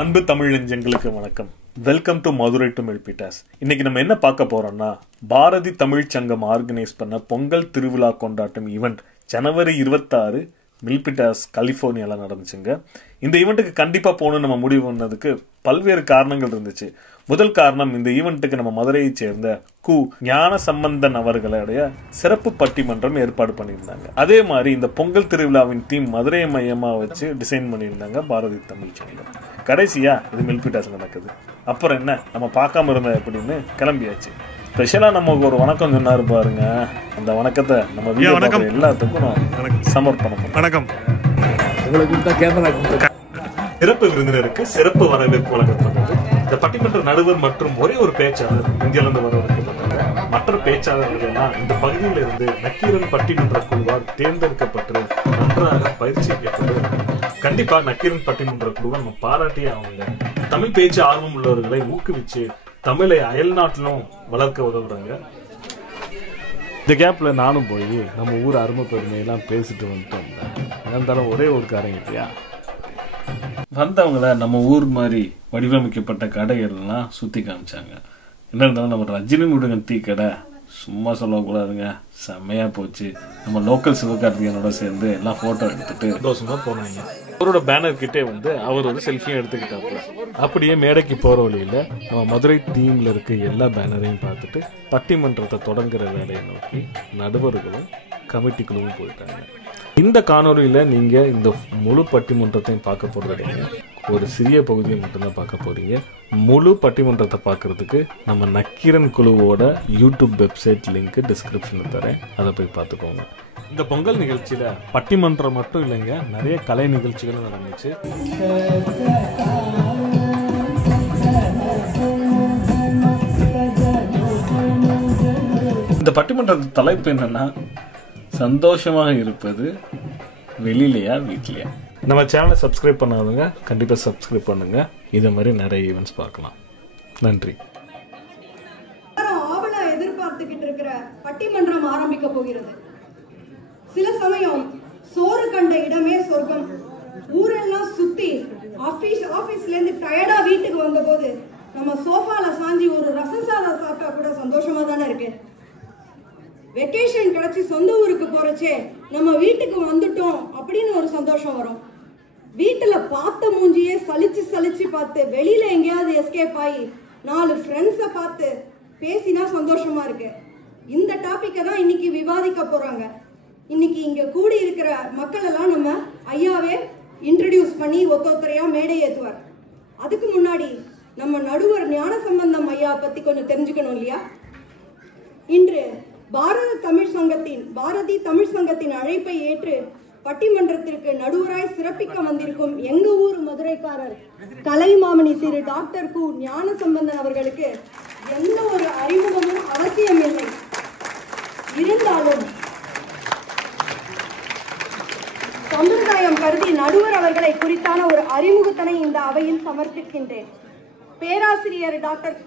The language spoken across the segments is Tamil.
அன்பு தமிழ் நெஞ்சங்களுக்கு வணக்கம். Welcome to Madurai to Milpitas. இன்னைக்கு நம்ம என்ன பார்க்க போறோம்னா, பாரதி தமிழ் சங்கம் ஆர்கனைஸ் பண்ண பொங்கல் திருவிழா கொண்டாட்டம் ஈவெண்ட் ஜனவரி 26 மில்பிட்டாஸ் கலிபோர்னியால நடந்துச்சுங்க. இந்த ஈவெண்ட்டுக்கு கண்டிப்பா போகணும்னு நம்ம முடிவு பண்ணதுக்கு பல்வேறு காரணங்கள் இருந்துச்சு. முதல் காரணம், இந்த ஈவெண்ட்டுக்கு நம்ம மதுரையை சேர்ந்த ஞான சம்பந்தன் அவர்களுடைய சிறப்பு பட்டிமன்றம் ஏற்பாடு பண்ணியிருந்தாங்க. அதே மாதிரி இந்த பொங்கல் திருவிழாவின் தீம் மதுரையை மையமா வச்சு டிசைன் பண்ணியிருந்தாங்க பாரதி தமிழ் சங்கம். கடைசியா இது மில்பிட்டாஸ் நடக்குது. அப்புறம் என்ன, நம்ம பார்க்காம இருந்த எப்படின்னு கிளம்பியாச்சு. ஸ்பெஷலா நமக்கு ஒரு வணக்கம் சொன்னாரு பாருங்க, அந்த வணக்கத்தை நம்ம வீடியோ எல்லாத்துக்கும் சமர்ப்பணம். வணக்கம். சிறப்பு விருந்தினருக்கு சிறப்பு வரவேற்பு வழங்கப்பட்டது. இந்த பட்டிமன்ற நடுவர் மற்றும் ஒரே ஒரு பேச்சாளர் இந்தியிலிருந்து வரவேற்கப்பட்டாங்க. மற்ற பேச்சாளர்கள் எல்லாம் இந்த பகுதியில் இருந்து நக்கீரன் பட்டிமன்ற குழுவால் தேர்ந்தெடுக்கப்பட்டு நன்றாக பயிற்சிக்கப்பட்டு, கண்டிப்பா நக்கீரன் பட்டிமன்ற குழுவை நம்ம பாராட்டியே அவங்க தமிழ் பேச்சு ஆர்வம் உள்ளவர்களை ஊக்குவிச்சு தமிழை அயல் நாட்டிலும் வளர்க்க உதவுறாங்க. இந்த கேப்ல நானும் போய் நம்ம ஊர் அருமை பெருமையெல்லாம் பேசிட்டு வந்துட்டோம். இருந்தாலும் ஒரே ஒரு காரணம் இல்லையா, வந்தவங்கள நம்ம ஊர் மாதிரி வடிவமைக்கப்பட்ட கடைகள்லாம் சுத்தி காமிச்சாங்க. என்ன இருந்தாலும் நம்ம ரஜினி முருகன் டீ கடை சும்மா சொல்லக்கூடாதுங்க, செம்மையா போச்சு. நம்ம லோக்கல் சிவகார்த்திகேயனோட சேர்ந்து எல்லாம் போட்டோ எடுத்துட்டு சந்தோஷமா போனாங்க. அவரோட பேனர் கிட்டே வந்து அவர் ஒரு செல்ஃபியும் எடுத்துக்கிட்டாப்புல. அப்படியே மேடைக்கு போற வழியில நம்ம மதுரை தீம்ல இருக்க எல்லா பேனரையும் பார்த்துட்டு பட்டிமன்றத்தை தொடங்குற வேலையை நோக்கி நடுவர்களும் கமிட்டிகளும் போயிட்டாங்க. இந்த காணொலியில நீங்க இந்த முழு பட்டிமன்றத்தையும் பார்க்க போறது ஒரு சிறிய பகுதியை மட்டும்தான் பார்க்க போறீங்க. முழு பட்டிமன்றத்தை பார்க்கறதுக்கு நம்ம நக்கீரன் குழுவோட யூடியூப் வெப்சைட் லிங்க் டிஸ்கிரிப்ஷன்ல தரேன், அதை போய் பார்த்துக்கோங்க. இந்த பொங்கல் நிகழ்ச்சியில பட்டிமன்றம் மட்டும் இல்லைங்க, நிறைய கலை நிகழ்ச்சிகளும் நடந்துச்சு. இந்த பட்டிமன்ற தலைப்பு என்னன்னா, சந்தோஷமாக இருப்பது வெளியிலையா வீட்லையா. நம்ம சேனலை சப்ஸ்கிரைப் பண்ணாதவங்க கண்டிப்பா சப்ஸ்கிரைப் பண்ணுங்க. இதே மாதிரி நிறைய ஈவென்ட்ஸ் பார்க்கலாம். நன்றி. ஆவலா எதிர்பார்த்துக்கிட்டு இருக்கிற பட்டிமன்றம் ஆரம்பிக்க போகிறது. சில சமயம் சோறு கண்ட இடமே சொர்க்கம். ஊரெல்லாம் சுத்தி ஆபீஸ்ல இருந்து டயர்டா வீட்டுக்கு வந்த போது நம்ம சோஃபால சாஞ்சி ஒரு ரசம் சாதம் சாப்பிட்டா கூட சந்தோஷமா தானே இருக்கு. வெக்கேஷன் கிடைச்சி சொந்த ஊருக்கு போறச்சே நம்ம வீட்டுக்கு வந்துட்டோம் அப்படின்னு ஒரு சந்தோஷம் வரும். வீட்டுல பார்த்த மூஞ்சியே சலிச்சு பார்த்து வெளியில எங்கேயாவது எஸ்கேப் ஆகி 4 ஃப்ரெண்ட்ஸை பார்த்து பேசினா சந்தோஷமா இருக்கு. இந்த டாபிக்கை தான் இன்னைக்கு விவாதிக்க போறாங்க. இன்னைக்கு இங்க கூடி இருக்கிற மக்கள் எல்லாம் நம்ம ஐயாவே இன்ட்ரடியூஸ் பண்ணி ஒத்தொத்தரையா மேடை ஏற்றுவார். அதுக்கு முன்னாடி நம்ம நடுவர் ஞான சம்பந்தம் ஐயா பத்தி கொஞ்சம் தெரிஞ்சுக்கணும் இல்லையா. இன்று பாரதி தமிழ் சங்கத்தின் அழைப்பை ஏற்று பட்டிமன்றத்திற்கு நடுவராய் சிறப்பிக்க வந்திருக்கும் எங்க ஊர் மதுரைக்காரர் கலைமாமணி திரு டாக்டர் ஞான சம்பந்தன் அவர்களுக்கு எந்த ஒரு அறிமுகமும் அவசியம் இல்லை. இருந்தாலும் சம்பிரதாயம் கருதி நடுவர் அவர்களை குறித்தான ஒரு அறிமுகத்தினை இந்த அவையில் சமர்ப்பிக்கின்றேன். பேராசிரியர் டாக்டர்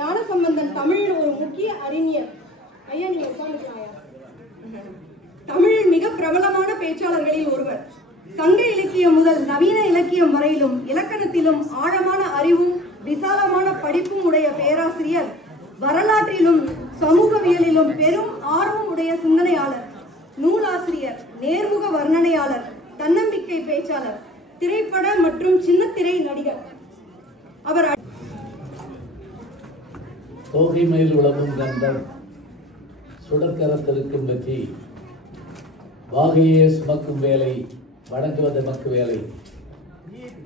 ஞான சம்பந்தன் தமிழில் ஒரு முக்கிய அறிஞர். ஐயா நீங்க உட்கார்ந்துக்கலாம். தமிழில் மிக பிரபலமான பேச்சாளர்களில் ஒருவர். சங்க இலக்கியம் முதல் நவீன இலக்கியம் வரையிலும் இலக்கணத்திலும் ஆழமான அறிவும் விசாலமான படிப்பும் உடைய பேராசிரியர், வரலாற்றிலும் சமூகவியலிலும் பெரும் ஆர்வம் உடைய சிந்தனையாளர், நூலாசிரியர், நேர்முக வர்ணனையாளர், தன்னம்பிக்கை பேச்சாளர், திரைப்பட மற்றும் சின்னத்திரை நடிகர். அவர் தோகை மயில் உலகம் கண்டம் சுடற்கரத்திருக்கும் வெற்றி, வாகையே சுமக்கும் வேலை, வணங்குவது மக்கு வேலை,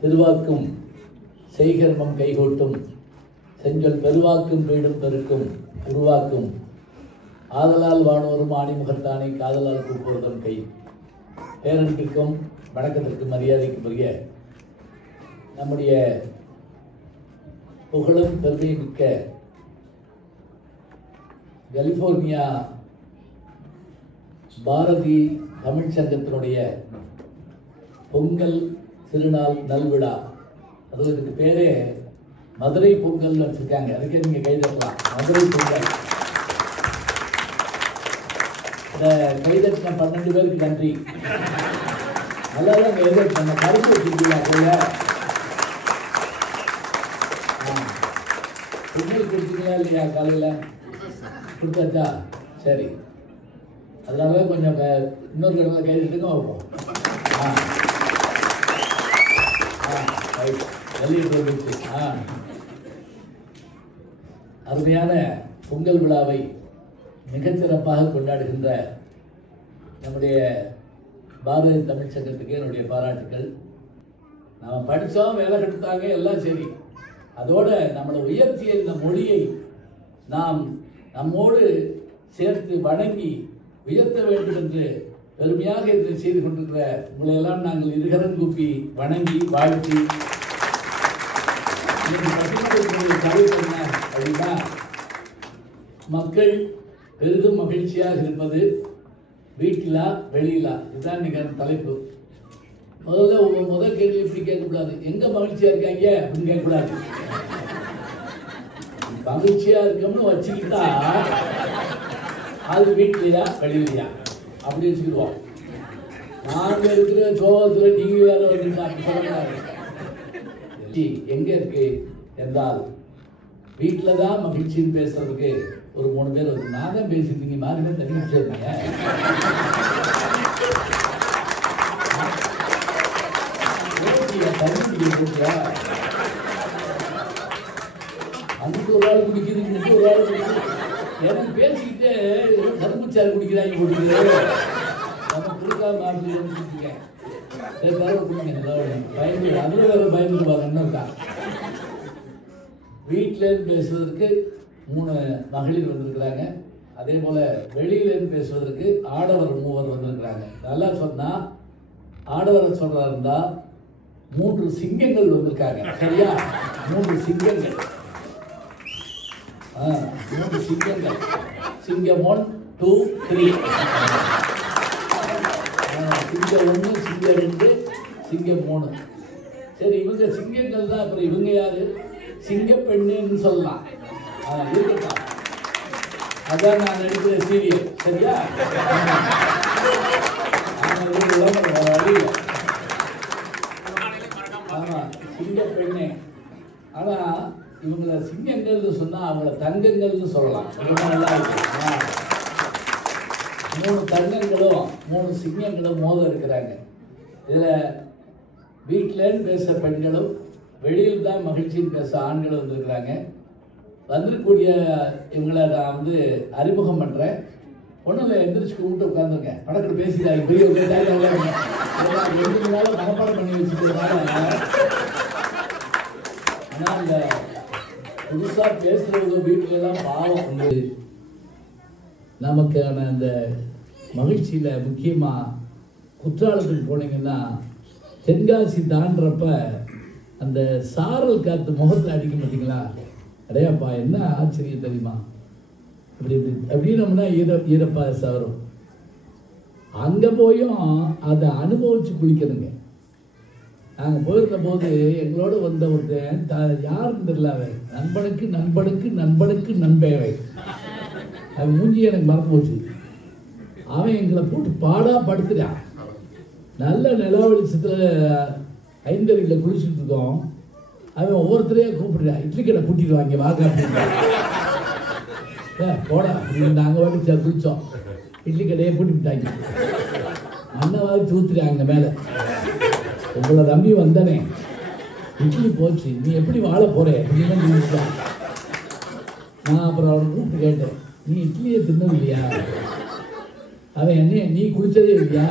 திருவாக்கும் செய்கர்மம் கைகூட்டும், செஞ்சொல் பெருவாக்கும் வீடும் பெருக்கும், உருவாக்கும், ஆதலால் வானோரும் ஆணிமுகத்தானை காதலால் கூப்புவதன் கை. பேரன்பிற்கும் வணக்கத்திற்கும் மரியாதைக்கு பெரிய நம்முடைய புகழும் பெருமை மிக்க கலிபோர்னியா பாரதி தமிழ் சங்கத்தினுடைய பொங்கல் திருநாள் நல்விழா, அது இதுக்கு பேரே மதுரை பொங்கல் வச்சிருக்காங்க. அதுக்கே நீங்க கைதட்டலாம், மதுரை பொங்கல். இந்த கைதட்டின 12 பேருக்கு நன்றி. நல்லா தான் கைதட்டின கருத்து வச்சிருக்கீங்க. பொங்கல் கொடுத்தீங்களா இல்லையா? காலையில் கொடுத்தாச்சா? சரி, அதனால கொஞ்சம் இன்னொரு கடமை கைதுட்டுங்க வைப்போம். அருமையான பொங்கல் விழாவை மிகச்சிறப்பாக கொண்டாடுகின்ற நம்முடைய பாரதிய தமிழ் சங்கத்துக்கு என்னுடைய பாராட்டுக்கள். நாம் படித்தோம், வேலை கொடுத்தாங்க, எல்லாம் சரி. அதோட நம்மளை உயர்த்திய இந்த மொழியை நாம் நம்மோடு சேர்த்து வணங்கி உயர்த்த வேண்டும் என்று பெருமையாக இதை செய்து கொண்டிருக்கிற உங்களையெல்லாம் நாங்கள் இருகரம் கூப்பி வணங்கி வாழ்த்தி தலைப்பு என்ன அப்படின்னா, மக்கள் பெரிதும் மகிழ்ச்சியாக இருப்பது வீட்டிலா வெளியிலா, இதுதான் இன்னைக்கான தலைப்பு. முதல்ல உங்க முதல் கேள்வி இப்படி கேட்கக்கூடாது, எங்க மகிழ்ச்சியா இருக்காங்க அப்படின்னு கேட்கக்கூடாது. மகிழ்ச்சியா இருக்கோம்னு வச்சுக்கிட்டா அது வீட்லையா வெளியிலையா அப்படி வச்சுக்கிடுவோம். நாங்க இருக்கிற சோகத்துல நீங்க வேற வந்து அப்படி சொல்லக்கூடாது. எங்க இருக்கு என்றால் வீட்டில தான் மகிழ்ச்சின்னு பேசுறதுக்கு ஒரு 3 பேர் வந்து நான் தான் பேசிருக்கீங்க மாதிரி தண்ணி வச்சிருந்தீங்க. அன்னைக்கு ஒரு ஆள் குடிக்குது, இன்னைக்கு ஒரு ஆள் குடிக்குது. எனக்கு பேசிக்கிட்டு கரும்புச்சாறு குடிக்கிறாங்க போட்டுக்கிறது நம்ம கொடுக்காம இருக்கேன். பயந்து அதுல வேற பயந்துருவாங்கன்னு இருக்கா. வீட்டில இருந்து பேசுவதற்கு 3 மகளிர் வந்திருக்கிறாங்க. அதே போல வெளியில இருந்து பேசுவதற்கு ஆடவர் 3 வந்திருக்கிறாங்க. நல்லா சொன்னா ஆடவரை சொல்றா இருந்தா 3 சிங்கங்கள் வந்திருக்காங்க. சரியா? 3 சிங்கங்கள். 3 சிங்கங்கள். சிங்கம் 1 2 3. சிங்கம் 1, சிங்கம் 2, சிங்கம் 3. சரி, இவங்க சிங்கங்கள் தான். அப்புறம் இவங்க யாரு? சிங்க பெண்ணுன்னு சொல்லலாம். இருக்கட்டும், அதான் நான் நடிக்கிற சீரியல். சரியா? ஆமா, சிங்க பெண்ணே. ஆனா இவங்களை சிங்கங்கள்னு சொன்னா அவங்கள தங்கங்கள்னு சொல்லலாம். நல்லா இருக்கு. 3 தங்கங்களும் 3 சிங்கங்களும் மோத இருக்கிறாங்க. இதுல வீட்டிலேன்னு பேச பெண்களும் வெளியில் தான் மகிழ்ச்சின்னு பேச ஆண்களும் வந்திருக்கிறாங்க. வந்துருக்கூடிய இவங்களை நான் வந்து அறிமுகம் பண்றேன். ஒன்றும் இல்லை, எந்திரிச்சு கூப்பிட்டு உட்காந்துருங்க. படத்தில் பேசிடாங்க, பெரிய மனப்பாடம் பண்ணி வச்சுக்கிறதுனால. ஆனால் இந்த புதுசா பேசுறவங்க வீட்டுல எல்லாம் பாவம் உண்டு. நமக்கான அந்த மகிழ்ச்சியில முக்கியமா குற்றாலத்துக்கு போனீங்கன்னா தென்காசி தாண்டறப்ப அந்த சாரல் காத்து முகத்தில் அடிக்க மாட்டீங்களா? அடையாப்பா என்ன ஆச்சரியம் தெரியுமா? அப்படி அப்படின்னோம்னா ஈரப்பாச வரும். அங்க போயும் அதை அனுபவிச்சு குளிக்கணுங்க. நாங்க போயிருந்த போது எங்களோட வந்த ஒருத்தன் யாருன்னு தெரியல, அவன் நண்பனுக்கு நண்பனுக்கு நண்பனுக்கு நண்பேவை. அவன் மூஞ்சி எனக்கு மறந்து போச்சு. அவன் எங்களை போட்டு பாடா படுத்துறான். நல்ல நிலா வெளிச்சத்துல 5 அடியில் குளிச்சுட்டு இருக்கோம். அவன் ஒவ்வொருத்தரையா கூப்பிடுறான், இட்லி கடை கூட்டிட்டு வாங்க வாங்க அப்படின்னு. போடா அப்படின்னு நாங்கள் வாட்டி குளிச்சோம். இட்லி கடையை கூட்டிட்டாங்க. மண்ணவாதி தூத்துறாங்க மேல. உங்களை நம்பி வந்தனே, இட்லி போச்சு, நீ எப்படி வாழ போற அப்படின்னு. நான் அப்புறம் அவனை கூப்பிட்டு கேட்டேன், நீ இட்லியை தின்னது இல்லையா? அவன் என்ன, நீ குளிச்சதே இல்லையா?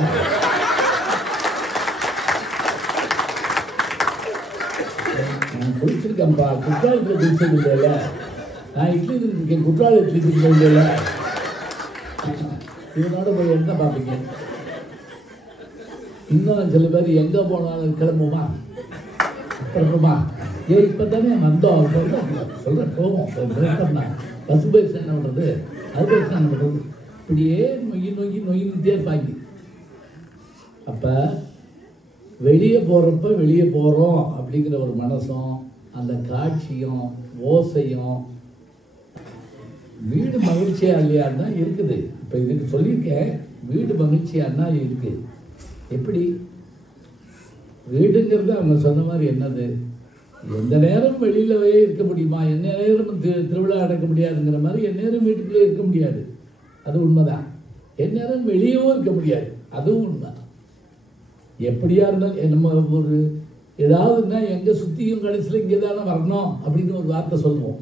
நான் குளிச்சிருக்கேன்ப்பா, குற்றாலத்தில் குளிச்சது இல்லைல்ல. நான் இட்லி இருக்கேன், குற்றால இட்லி தின்னது இல்லைல்ல. இதனோட போய் என்ன பார்ப்பீங்க? இன்னும் சில பேர் எங்க போனாலும் கிளம்புமா கிளம்புமா, இப்ப தானே வந்தோம் சொல்றேன் போவோம். பஸ் பைசா என்ன பண்றது, அது பைசா என்ன பண்றது, இப்படியே நொய்யிட்டே இருப்பாங்க. அப்ப வெளியே போறப்ப வெளியே போறோம் அப்படிங்கிற ஒரு மனசும் அந்த காட்சியும் ஓசையும் வீடு மகிழ்ச்சியா இல்லையான்னா இருக்குது. இப்ப இதுக்கு சொல்லியிருக்கேன், வீடு மகிழ்ச்சியான்னா இருக்கு. எப்படி வீடுங்கிறது அவங்க சொன்ன மாதிரி என்னது, எந்த நேரம் வெளியிலவே இருக்க முடியுமா, எந்த நேரம் திருவிழா நடக்க முடியாதுங்கிற மாதிரி என் நேரம் வீட்டுக்குள்ளே இருக்க முடியாது, அது உண்மைதான். என் நேரம் வெளியவும் இருக்க முடியாது, அதுவும் உண்மை. எப்படியா இருந்தாலும் நம்ம ஒரு ஏதாவதுன்னா எங்கே சுற்றியும் கடைசியில் இங்கே தானே வரணும் அப்படின்னு ஒரு வார்த்தை சொல்லுவோம்.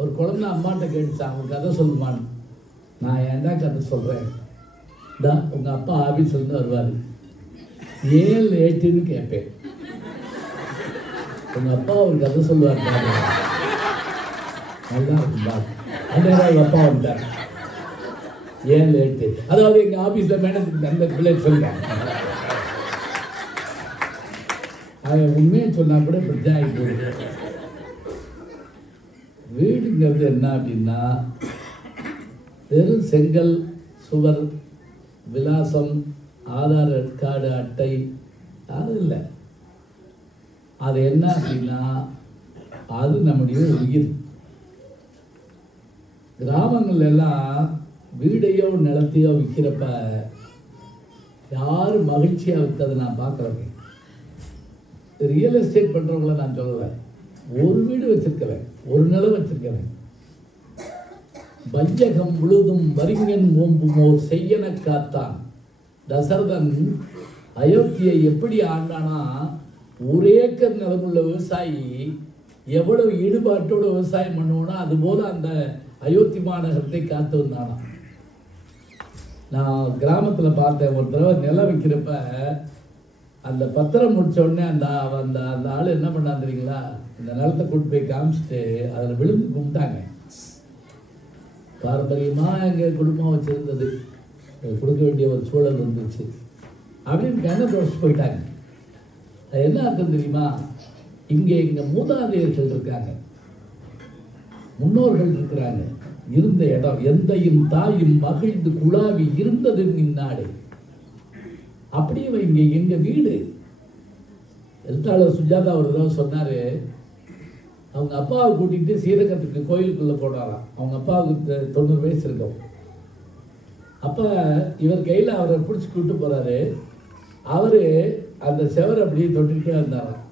ஒரு குழந்தை அம்மாட்ட கேட்டுச்சான், அவங்க கதை சொல்லுமான்னு. நான் ஏன்டா கதை சொல்கிறேன், தான் உங்கள் அப்பா ஆஃபீஸ்லேருந்து வருவார், ஏன் லேட்டுன்னு கேட்பேன். உங்கள் அப்பா ஒரு கதை சொல்லுவார், நல்லா இருக்கும்பா. அந்த எங்கள் அப்பா வந்தார், ஏன் லேட்டு, அதாவது எங்கள் ஆஃபீஸில் மேனேஜர் அந்த பிள்ளை சொல்லுவேன். அவன் உண்மையை சொன்னா கூட இப்படிதான் ஆகிட்டு. வீடுங்கிறது என்ன அப்படின்னா வெறும் செங்கல் சுவர் விலாசம் ஆதார் கார்டு அட்டை அது இல்லை. அது என்ன அப்படின்னா அது நம்முடைய உயிர். கிராமங்கள்ல எல்லாம் வீடையோ நிலத்தையோ விற்கிறப்ப யாரும் மகிழ்ச்சியாக விற்கிறத நான் பார்க்குறேன். ரியல் எஸ்டேட் பண்ணுறவங்கள நான் சொல்லுவேன், ஒரு வீடு வச்சிருக்கிறேன், ஒரு நிலம் வச்சிருக்கிறேன். வஞ்சகம் முழுதும் வரிங்கன் ஓம்புமோர் செய்யன காத்தான். தசரதன் அயோத்தியை எப்படி ஆண்டானா, ஒரு ஏக்கர் நிலமுள்ள விவசாயி எவ்வளவு ஈடுபாட்டோட விவசாயம் பண்ணுவோன்னா அதுபோல அந்த அயோத்தி மாநகரத்தை காத்து வந்தானா. நான் கிராமத்தில் பார்த்தேன், ஒரு தடவை நிலம் வைக்கிறப்ப அந்த பத்திரம் முடிச்ச உடனே அந்த அந்த அந்த ஆள் என்ன பண்ணான்னு தெரியுங்களா, இந்த நிலத்தை கூட்டு போய் காமிச்சிட்டு அதில் விழுந்து கும்பிட்டாங்க. பாரம்பரியமாக எங்கள் குடும்பம் வச்சுருந்தது, கொடுக்க வேண்டிய ஒரு சூழல் வந்துச்சு அப்படின்னு கண்ணை தொடச்சு போயிட்டாங்க. அது என்ன அர்த்தம் தெரியுமா, இங்கே எங்கள் மூதாதையர்கள் இருக்காங்க, முன்னோர்கள் இருக்கிறாங்க, இருந்த இடம் எந்தையும் தாயும் மகிழ்ந்து குழாவி இருந்தது இந்நாடு. அப்படியே இங்கே எங்க வீடு. எழுத்தாளர் சுஜாதா ஒரு தடவை சொன்னாரு, அவங்க அப்பாவை கூட்டிகிட்டு ஸ்ரீரங்கத்துக்கு கோயிலுக்குள்ள போனாராம். அவங்க அப்பாவுக்கு 90 வயசு இருக்கும். அப்ப இவர் கையில அவரை பிடிச்சி கூட்டு போறாரு. அவரு அந்த செவரை அப்படியே தொட்டுக்கிட்டே இருந்தாராம்.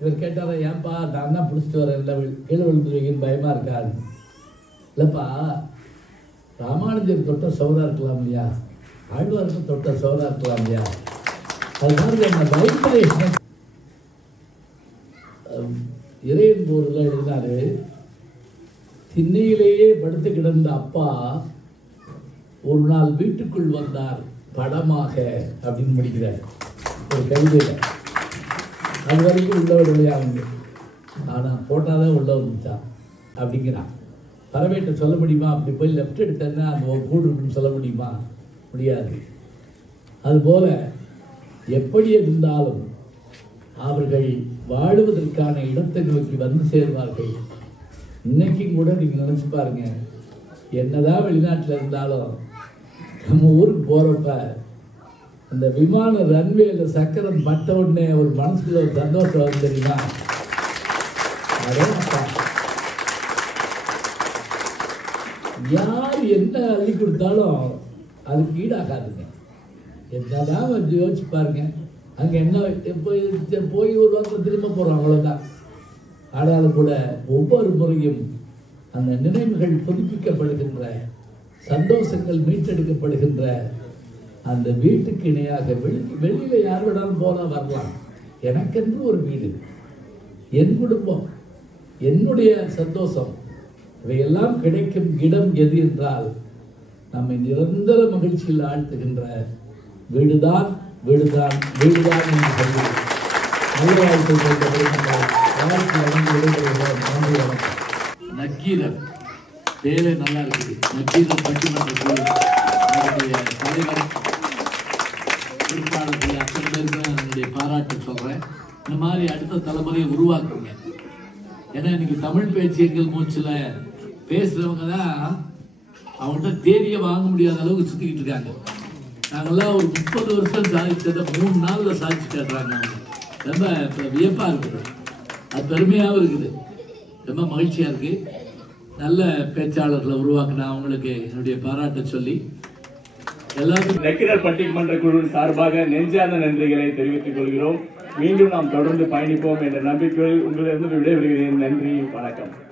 இவர் கேட்டாரா, ஏன்பா நான் தான் பிடிச்சிட்டு வரேன், இல்லை கீழே விழுந்துருவீங்கன்னு பயமா இருக்காரு. இல்லப்பா, ராமானுஜர் தொட்ட சவரா இருக்கலாம் இல்லையா, ஆழ்வாருக்கு தொட்ட சோழா இருக்கலாம் இல்லையா, அது மாதிரி என்ன வைப்ரேஷன். இறையன் போரில் எழுதினாரு, திண்ணையிலேயே படுத்து கிடந்த அப்பா ஒரு நாள் வீட்டுக்குள் வந்தார் படமாக அப்படின்னு முடிக்கிறார் ஒரு கவிதையில். அது வரைக்கும் உள்ள விடலையா அவங்க, ஆனால் போட்டாதான் உள்ள வந்துச்சான் அப்படிங்கிறான். பறவைகிட்ட சொல்ல முடியுமா, அப்படி போய் லெஃப்ட் எடுத்தேன்னா அந்த கூடு இருக்குன்னு சொல்ல முடியுமா, முடியாது. அதுபோல எப்படி இருந்தாலும் அவர்கள் வாழுவதற்கான இடத்தை நோக்கி வந்து சேர்வார்கள். இன்னைக்கும் கூட நீங்க நினைச்சு பாருங்க, என்னதான் வெளிநாட்டில் இருந்தாலும் நம்ம ஊருக்கு போறப்ப அந்த விமான ரன்வேல சக்கரம் பட்ட உடனே ஒரு மனசுக்குள்ள ஒரு சந்தோஷம் வந்து தெரியுமா. யார் என்ன அள்ளி கொடுத்தாலும் அதுக்கு ஈடாகாதுங்க. என்னதான் வந்து யோசிச்சு பாருங்க, அங்கே என்ன போய் ஒரு வாரத்தில் திரும்ப போகிறோம், அவ்வளோதான். ஆனாலும் கூட ஒவ்வொரு முறையும் அந்த நினைவுகள் புதுப்பிக்கப்படுகின்ற, சந்தோஷங்கள் மீட்டெடுக்கப்படுகின்ற அந்த வீட்டுக்கு இணையாக வெளியில் யார் வேணாலும் போனால் வரலாம். எனக்கென்று ஒரு வீடு, என் குடும்பம், என்னுடைய சந்தோஷம், இவையெல்லாம் கிடைக்கும் இடம் எது என்றால் நம்மை நிரந்தர மகிழ்ச்சியில் ஆழ்த்துகின்ற வீடுதான் வீடுதான் வீடுதான் என்று சொல்லி நல்ல நக்கீரர் பேரே நல்லா இருக்குது. நக்கீரர் பட்டிமன்ற தலைவர் பொறுப்பாளர்கள் அத்தனை பேருக்கு என்னுடைய பாராட்டு சொல்றேன். இந்த மாதிரி அடுத்த தலைமுறையை உருவாக்குங்க. ஏன்னா இன்னைக்கு தமிழ் பேச்சு எங்கள் மூச்சுல பேசுறவங்க தான் அவங்கள்ட்ட தேதியை வாங்க முடியாத அளவுக்கு சுத்திக்கிட்டு இருக்காங்க. நாங்கெல்லாம் ஒரு 30 வருஷம் சாதிச்சதை 3 நாள்ல சாதிச்சு காட்டுறாங்க. ரொம்ப வியப்பா இருக்குது, அது பெருமையாகவும் இருக்குது, ரொம்ப மகிழ்ச்சியா இருக்கு. நல்ல பேச்சாளர்களை உருவாக்குன அவங்களுக்கு என்னுடைய பாராட்ட சொல்லி எல்லாருக்கும் நக்கீரர் பட்டிமன்ற குழு சார்பாக நெஞ்சார்ந்த நன்றிகளை தெரிவித்துக் கொள்கிறோம். மீண்டும் நாம் தொடர்ந்து பயணிப்போம் என்ற நம்பிக்கையோடு உங்களிடம் விடைபெறுகிறேன். நன்றி, வணக்கம்.